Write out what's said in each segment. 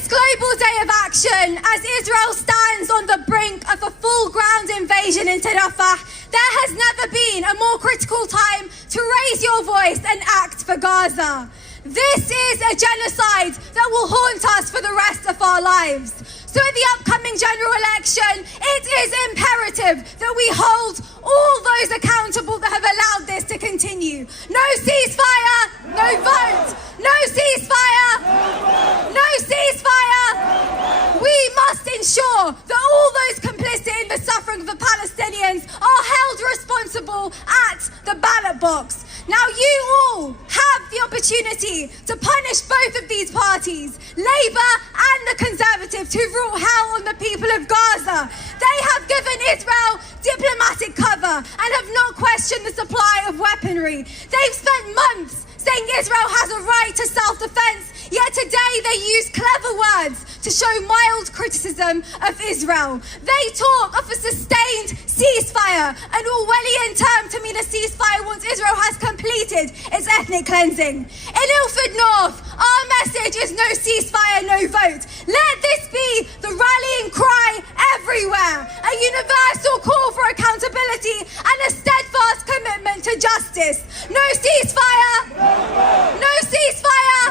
this global day of action, as Israel stands on the brink of a full-ground invasion into Rafah, there has never been a more critical time to raise your voice and act for Gaza. This is a genocide that will haunt us for the rest of our lives. So at the upcoming general election, it is imperative that we hold all those accountable that have allowed this to continue. No ceasefire, no vote. No ceasefire, no ceasefire. We must ensure that all those complicit in the suffering of the Palestinians are held responsible at the ballot box. Now you all have the opportunity to punish both of these parties, Labour and the Conservatives, who've wrought hell on the people of Gaza. They have given Israel diplomatic cover and have not questioned the supply of weaponry. They've spent months saying Israel has a right to self-defense, yet today they use clever words to show mild criticism of Israel. They talk of a sustained ceasefire, an Orwellian term to mean a ceasefire once Israel has completed its ethnic cleansing. In Ilford North, our message is no ceasefire, no vote. Let this be the rallying cry everywhere, a universal call for accountability and a steadfast commitment to justice. No ceasefire, no ceasefire,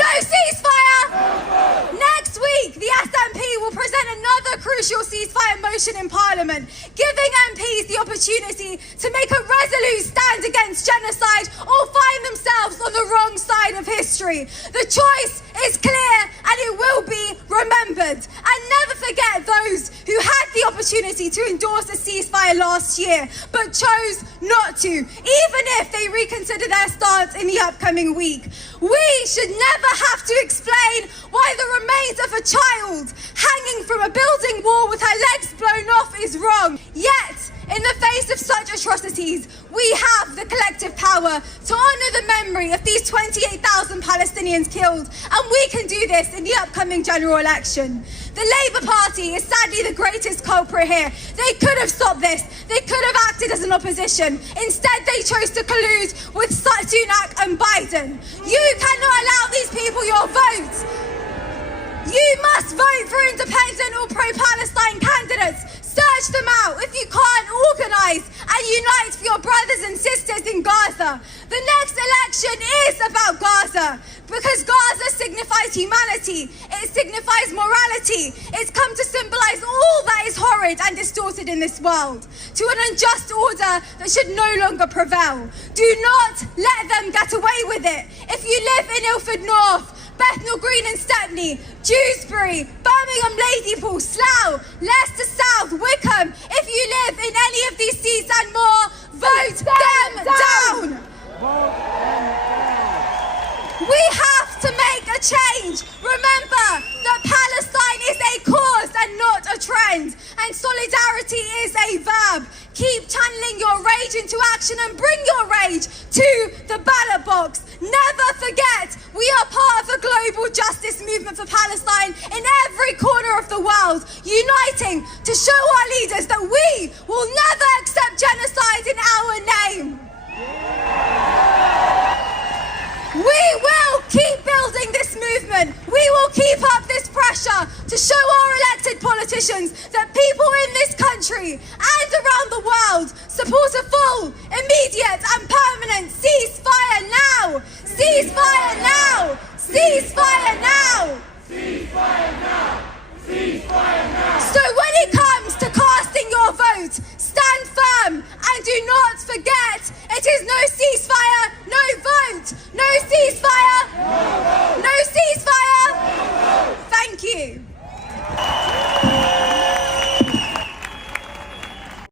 no ceasefire. Next week, the SNP will present another crucial ceasefire motion in Parliament, giving MPs the opportunity to make a resolute stand against genocide or find themselves on the wrong side of history. The choice is clear and it will be remembered. And never forget those who had the opportunity to endorse a ceasefire last year but chose not to, even if they reconsider their stance in the upcoming week. We should never have to explain why the remains of a child hanging from a building wall with her legs blown off is wrong. Yet, in the face of such atrocities, we have the collective power to honour the memory of these 28,000 Palestinians killed, and we can do this in the upcoming general election. The Labour Party is sadly the greatest culprit here. They could have stopped this. They could have acted as an opposition. Instead, they chose to collude with Sunak and Biden. You cannot allow these people your vote. You must vote for independent or pro-Palestine candidates. Search them out if you can't organise and unite for your brothers and sisters in Gaza. The next election is about Gaza because Gaza signifies humanity. It signifies morality. It's come to symbolise all that is horrid and distorted in this world, to an unjust order that should no longer prevail. Do not let them get away with it. If you live in Ilford North, Bethnal Green and Stepney, Dewsbury, Birmingham, Ladypool, Slough, Leicester South, Wickham. If you live in any of these seats and more, vote them down. We have to make a change. Remember that Palestine is a cause and not a trend, and solidarity is a verb. Keep channeling your rage into action and bring your rage to the ballot box. Never forget, we are part of a global justice movement for Palestine in every corner of the world, uniting to show our leaders that we will never accept genocide in our name. We will keep building this movement. We will keep up this pressure to show our elected politicians that people in this country and around the world support a full, immediate and permanent ceasefire now. Ceasefire now. Ceasefire now.